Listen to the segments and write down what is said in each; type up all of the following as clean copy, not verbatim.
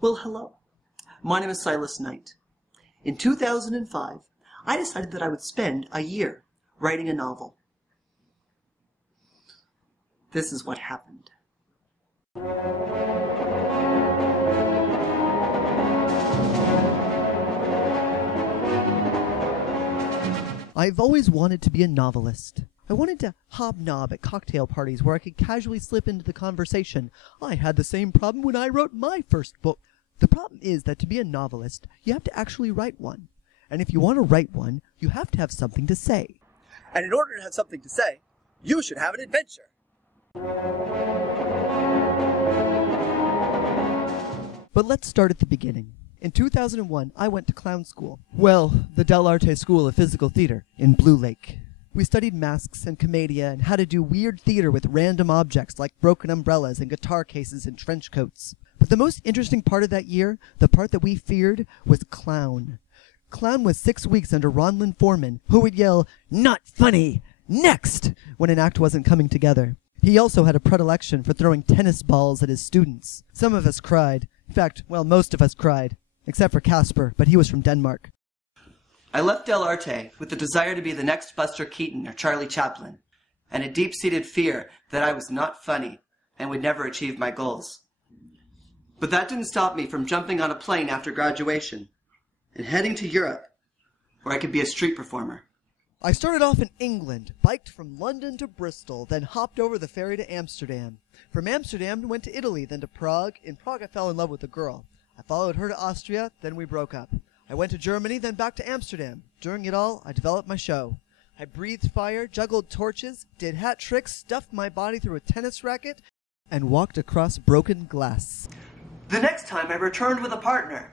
Well, hello. My name is Silas Knight. In 2005, I decided that I would spend a year writing a novel. This is what happened. I've always wanted to be a novelist. I wanted to hobnob at cocktail parties where I could casually slip into the conversation. I had the same problem when I wrote my first book. The problem is that to be a novelist, you have to actually write one. And if you want to write one, you have to have something to say. And in order to have something to say, you should have an adventure. But let's start at the beginning. In 2001, I went to clown school. Well, the Del Arte School of Physical Theater in Blue Lake. We studied masks and commedia and how to do weird theater with random objects like broken umbrellas and guitar cases and trench coats. But the most interesting part of that year, the part that we feared, was clown. Clown was 6 weeks under Ronlyn Foreman, who would yell, "Not funny! Next!" when an act wasn't coming together. He also had a predilection for throwing tennis balls at his students. Some of us cried. In fact, most of us cried. Except for Casper, but he was from Denmark. I left Del Arte with the desire to be the next Buster Keaton or Charlie Chaplin, and a deep-seated fear that I was not funny and would never achieve my goals. But that didn't stop me from jumping on a plane after graduation and heading to Europe, where I could be a street performer. I started off in England, biked from London to Bristol, then hopped over the ferry to Amsterdam. From Amsterdam, went to Italy, then to Prague. In Prague, I fell in love with a girl. I followed her to Austria, then we broke up. I went to Germany, then back to Amsterdam. During it all, I developed my show. I breathed fire, juggled torches, did hat tricks, stuffed my body through a tennis racket, and walked across broken glass. The next time I returned with a partner,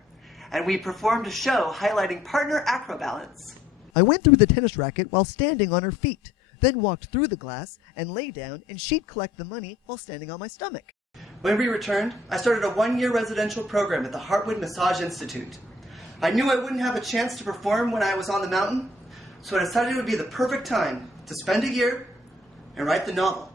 and we performed a show highlighting partner acrobalance. I went through the tennis racket while standing on her feet, then walked through the glass and lay down, and she'd collect the money while standing on my stomach. When we returned, I started a 1-year residential program at the Heartwood Massage Institute. I knew I wouldn't have a chance to perform when I was on the mountain, so I decided it would be the perfect time to spend a year and write the novel.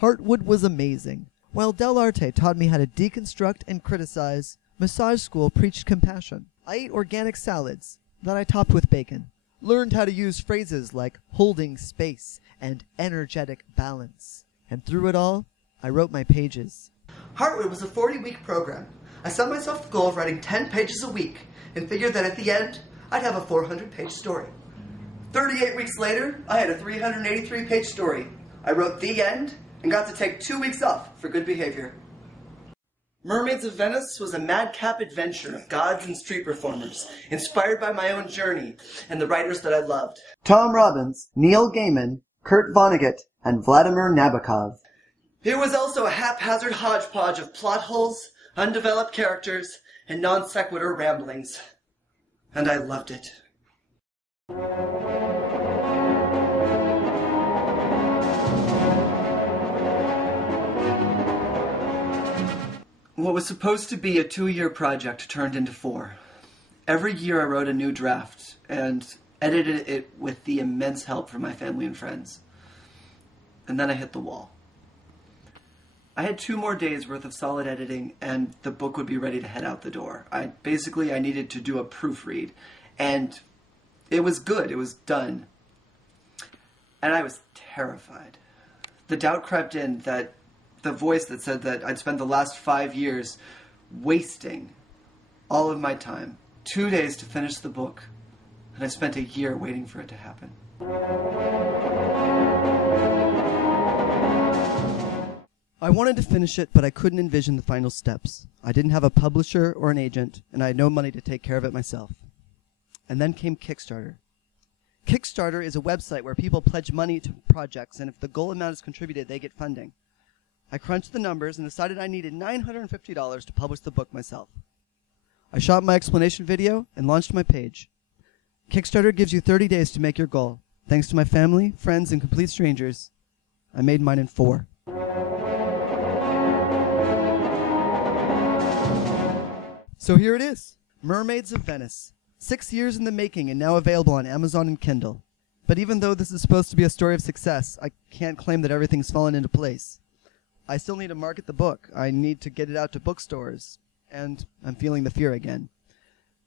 Heartwood was amazing. While Del Arte taught me how to deconstruct and criticize, Massage School preached compassion. I ate organic salads that I topped with bacon, learned how to use phrases like holding space and energetic balance. And through it all, I wrote my pages. Heartwood was a 40-week program. I set myself the goal of writing 10 pages a week and figured that at the end, I'd have a 400-page story. 38 weeks later, I had a 383-page story. I wrote the end and got to take 2 weeks off for good behavior. Mermaids of Venice was a madcap adventure of gods and street performers, inspired by my own journey and the writers that I loved. Tom Robbins, Neil Gaiman, Kurt Vonnegut, and Vladimir Nabokov. It was also a haphazard hodgepodge of plot holes, undeveloped characters, and non sequitur ramblings. And I loved it. What was supposed to be a 2-year project turned into 4. Every year I wrote a new draft and edited it with the immense help from my family and friends. And then I hit the wall. I had 2 more days worth of solid editing and the book would be ready to head out the door. I needed to do a proofread, and it was good. It was done. And I was terrified. The doubt crept in that the voice that said that I'd spent the last 5 years wasting all of my time. 2 days to finish the book, and I spent a year waiting for it to happen. I wanted to finish it, but I couldn't envision the final steps. I didn't have a publisher or an agent, and I had no money to take care of it myself. And then came Kickstarter. Kickstarter is a website where people pledge money to projects, and if the goal amount is contributed, they get funding. I crunched the numbers and decided I needed $950 to publish the book myself. I shot my explanation video and launched my page. Kickstarter gives you 30 days to make your goal. Thanks to my family, friends, and complete strangers, I made mine in 4. So here it is, Mermaids of Venice. 6 years in the making and now available on Amazon and Kindle. But even though this is supposed to be a story of success, I can't claim that everything's fallen into place. I still need to market the book. I need to get it out to bookstores. And I'm feeling the fear again.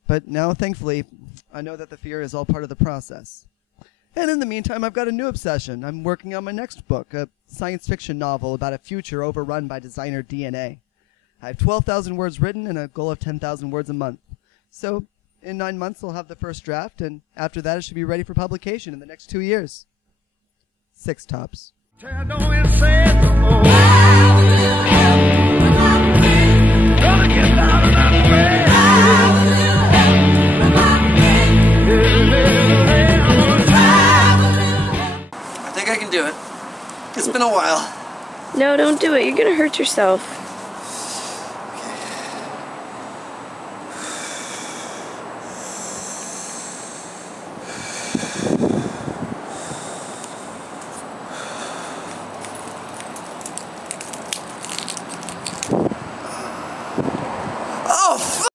But now, thankfully, I know that the fear is all part of the process. And in the meantime, I've got a new obsession. I'm working on my next book, a science fiction novel about a future overrun by designer DNA. I have 12,000 words written and a goal of 10,000 words a month. So, in 9 months, I'll have the first draft, and after that, it should be ready for publication in the next 2 years. 6 tops. I think I can do it. It's been a while. No, don't do it. You're gonna hurt yourself.